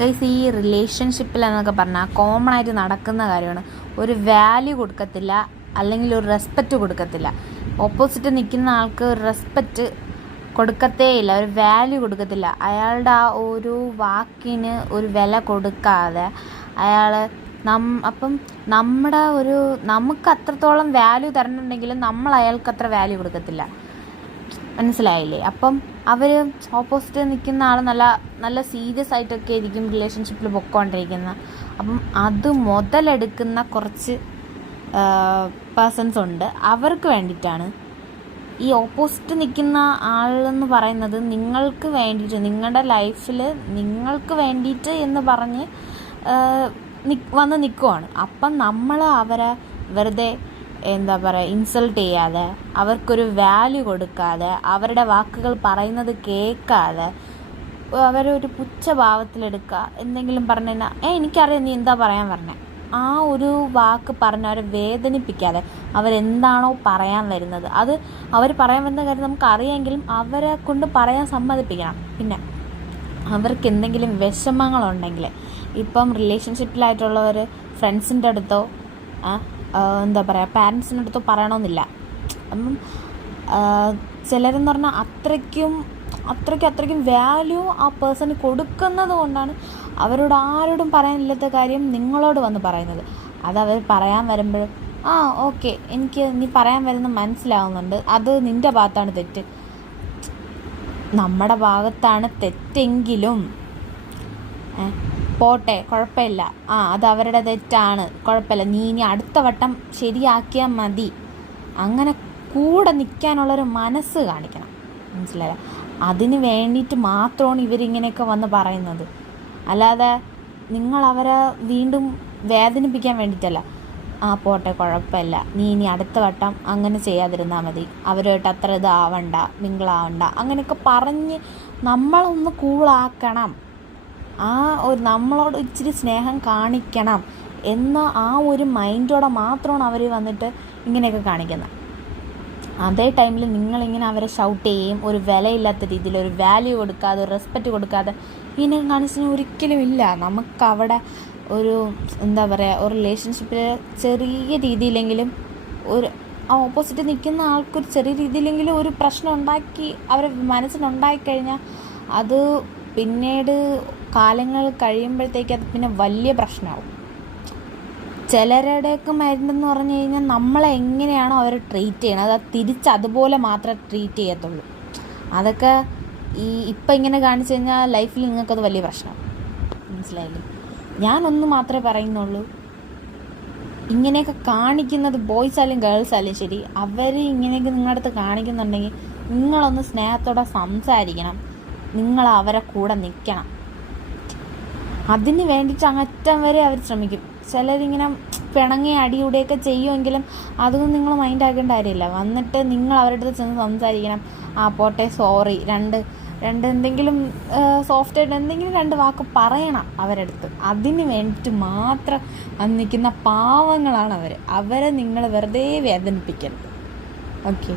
Guys ഈ റിലേഷൻഷിപ്പിൽ എന്നൊക്കെ പറഞ്ഞാൽ കോമൺ ആയിട്ട് നടക്കുന്ന കാര്യമാണ്. ഒരു വാല്യൂ കൊടുക്കത്തില്ല അല്ലെങ്കിൽ ഒരു റെസ്പെക്റ്റ് കൊടുക്കത്തില്ല. ഓപ്പോസിറ്റ് നിൽക്കുന്ന ആൾക്ക് ഒരു റെസ്പെക്റ്റ് കൊടുക്കത്തേ ഇല്ല ഒരു വാല്യൂ കൊടുക്കത്തില്ല. അയാളുടെ ആ ഒരു വാക്കിന് ഒരു വില കൊടുക്കാതെ അയാൾ നം അപ്പം നമ്മുടെ ഒരു നമുക്ക് അത്രത്തോളം വാല്യൂ തരണമുണ്ടെങ്കിലും നമ്മൾ അയാൾക്ക് അത്ര വാല്യൂ കൊടുക്കത്തില്ല. മനസ്സിലായില്ലേ? അപ്പം അവർ ഓപ്പോസിറ്റ് നിൽക്കുന്ന ആൾ നല്ല നല്ല സീരിയസ് ആയിട്ടൊക്കെ ആയിരിക്കും റിലേഷൻഷിപ്പിൽ പൊക്കോണ്ടിരിക്കുന്നത് അപ്പം അത് മുതലെടുക്കുന്ന കുറച്ച് പേഴ്സൺസ് ഉണ്ട്. അവർക്ക് വേണ്ടിയിട്ടാണ് ഈ ഓപ്പോസിറ്റ് നിൽക്കുന്ന ആളെന്ന് പറയുന്നത് നിങ്ങൾക്ക് വേണ്ടിയിട്ട് നിങ്ങളുടെ ലൈഫിൽ നിങ്ങൾക്ക് വേണ്ടിയിട്ട് എന്ന് പറഞ്ഞ് വന്ന് നിൽക്കുവാണ് അപ്പം നമ്മൾ അവരെ വെറുതെ എന്താ പറയുക ഇൻസൾട്ട് ചെയ്യാതെ അവർക്കൊരു വാല്യൂ കൊടുക്കാതെ അവരുടെ വാക്കുകൾ പറയുന്നത് കേൾക്കാതെ അവരൊരു പുച്ഛഭാവത്തിലെടുക്കുക എന്തെങ്കിലും പറഞ്ഞു കഴിഞ്ഞാൽ ഏ എനിക്കറിയാം നീ എന്താ പറയാൻ പറഞ്ഞേ? ആ ഒരു വാക്ക് പറഞ്ഞ് അവരെ വേദനിപ്പിക്കാതെ അവരെന്താണോ പറയാൻ വരുന്നത്. അത് അവർ പറയാൻ വരുന്ന കാര്യം നമുക്ക് അറിയാമെങ്കിലും അവരെ കൊണ്ട് പറയാൻ സമ്മതിപ്പിക്കണം. പിന്നെ അവർക്ക് എന്തെങ്കിലും വിഷമങ്ങളുണ്ടെങ്കിൽ ഇപ്പം റിലേഷൻഷിപ്പിലായിട്ടുള്ളവർ ഫ്രണ്ട്സിന്റെ അടുത്തോ എന്താ പറയുക പാരൻസിന്റെ അടുത്ത് പറയണമെന്നില്ല അപ്പം ചിലരെന്ന് പറഞ്ഞാൽ അത്രയ്ക്കും അത്രയ്ക്കും അത്രയ്ക്കും വാല്യൂ ആ പേഴ്സണ് കൊടുക്കുന്നത് കൊണ്ടാണ് അവരോട് ആരോടും പറയാനില്ലാത്ത കാര്യം നിങ്ങളോട് വന്ന് പറയുന്നത്. അത് അവർ പറയാൻ വരുമ്പോൾ ആ ഓക്കെ എനിക്ക് നീ പറയാൻ വരുന്ന മനസ്സിലാവുന്നുണ്ട്. അത് നിന്റെ ഭാഗത്താണ് തെറ്റ്. നമ്മുടെ ഭാഗത്താണ് തെറ്റെങ്കിലും പോട്ടെ കുഴപ്പമില്ല. ആ അത് അവരുടെ തെറ്റാണ്. കുഴപ്പമില്ല. നീ ഇനി അടുത്ത വട്ടം ശരിയാക്കിയാൽ മതി. അങ്ങനെ കൂടെ നിൽക്കാനുള്ളൊരു മനസ്സ് കാണിക്കണം. മനസ്സിലായോ? അതിന് വേണ്ടിയിട്ട് മാത്രമാണ് ഇവരിങ്ങനെയൊക്കെ വന്ന് പറയുന്നത്. അല്ലാതെ നിങ്ങൾ അവരെ വീണ്ടും വേദനിപ്പിക്കാൻ വേണ്ടിയിട്ടല്ല. ആ പോട്ടെ കുഴപ്പമില്ല. നീ ഇനി അടുത്ത വട്ടം അങ്ങനെ ചെയ്യാതിരുന്നാൽ മതി. അവരുമായിട്ട് അത്ര ഇതാവണ്ട മിങ്കിളാവണ്ട. അങ്ങനെയൊക്കെ പറഞ്ഞ് നമ്മളൊന്ന് കൂളാക്കണം. ആ ഒരു നമ്മളോട് ഇച്ചിരി സ്നേഹം കാണിക്കണം എന്ന ആ ഒരു മൈൻഡോടെ മാത്രമാണ് അവർ വന്നിട്ട് ഇങ്ങനെയൊക്കെ കാണിക്കുന്നത്. അതേ ടൈമിൽ നിങ്ങളിങ്ങനെ അവരെ ഷൗട്ട് ചെയ്യും ഒരു വിലയില്ലാത്ത രീതിയിൽ ഒരു വാല്യൂ കൊടുക്കാതെ ഒരു റെസ്പെക്റ്റ് കൊടുക്കാതെ ഇങ്ങനെ കാണിച്ചു ഒരിക്കലും ഇല്ല. നമുക്കവിടെ ഒരു എന്താ പറയുക ഒരു റിലേഷൻഷിപ്പിൽ ചെറിയ രീതിയിലെങ്കിലും ഒരു ആ ഓപ്പോസിറ്റ് നിൽക്കുന്ന ആൾക്കൊരു ചെറിയ രീതിയിലെങ്കിലും ഒരു പ്രശ്നം ഉണ്ടാക്കി അവരെ മനസ്സിനുണ്ടായിക്കഴിഞ്ഞാൽ അത് പിന്നീട് കാലങ്ങൾ കഴിയുമ്പോഴത്തേക്ക് അത് പിന്നെ വലിയ പ്രശ്നമാവും. ചിലരുടെയൊക്കെ മരുന്നെന്ന് പറഞ്ഞു കഴിഞ്ഞാൽ നമ്മളെ എങ്ങനെയാണോ അവർ ട്രീറ്റ് ചെയ്യണത്. അത് തിരിച്ച് അതുപോലെ മാത്രമേ ട്രീറ്റ് ചെയ്യത്തുള്ളൂ. അതൊക്കെ ഈ ഇപ്പം ഇങ്ങനെ കാണിച്ചു കഴിഞ്ഞാൽ ലൈഫിൽ നിങ്ങൾക്കത് വലിയ പ്രശ്നം. മനസ്സിലായില്ലേ? ഞാനൊന്ന് മാത്രമേ പറയുന്നുള്ളൂ. ഇങ്ങനെയൊക്കെ കാണിക്കുന്നത് ബോയ്സ് ആയാലും ഗേൾസ് ആയാലും ശരി അവർ ഇങ്ങനെയൊക്കെ നിങ്ങളുടെ അടുത്ത് കാണിക്കുന്നുണ്ടെങ്കിൽ നിങ്ങളൊന്ന് സ്നേഹത്തോടെ സംസാരിക്കണം. നിങ്ങൾ അവരെ കൂടെ നിൽക്കണം അതിന് വേണ്ടിയിട്ട് അങ്ങറ്റം വരെ അവർ ശ്രമിക്കും. ചിലരിങ്ങനെ പിണങ്ങി അടിയുടെയൊക്കെ ചെയ്യുമെങ്കിലും അതൊന്നും നിങ്ങൾ മൈൻഡ് ആക്കേണ്ട കാര്യമില്ല. വന്നിട്ട് നിങ്ങൾ അവരുടെ അടുത്ത് ചെന്ന് സംസാരിക്കണം. ആ പോട്ടെ സോറി രണ്ട് രണ്ട് എന്തെങ്കിലും സോഫ്റ്റ് ആയിട്ട് എന്തെങ്കിലും രണ്ട് വാക്ക് പറയണം അവരടുത്ത് അതിന് വേണ്ടിയിട്ട് മാത്രം വന്നിക്കുന്ന പാവങ്ങളാണ് അവർ അവരെ നിങ്ങൾ വെറുതെ വേദനിപ്പിക്കരുത്. ഓക്കെ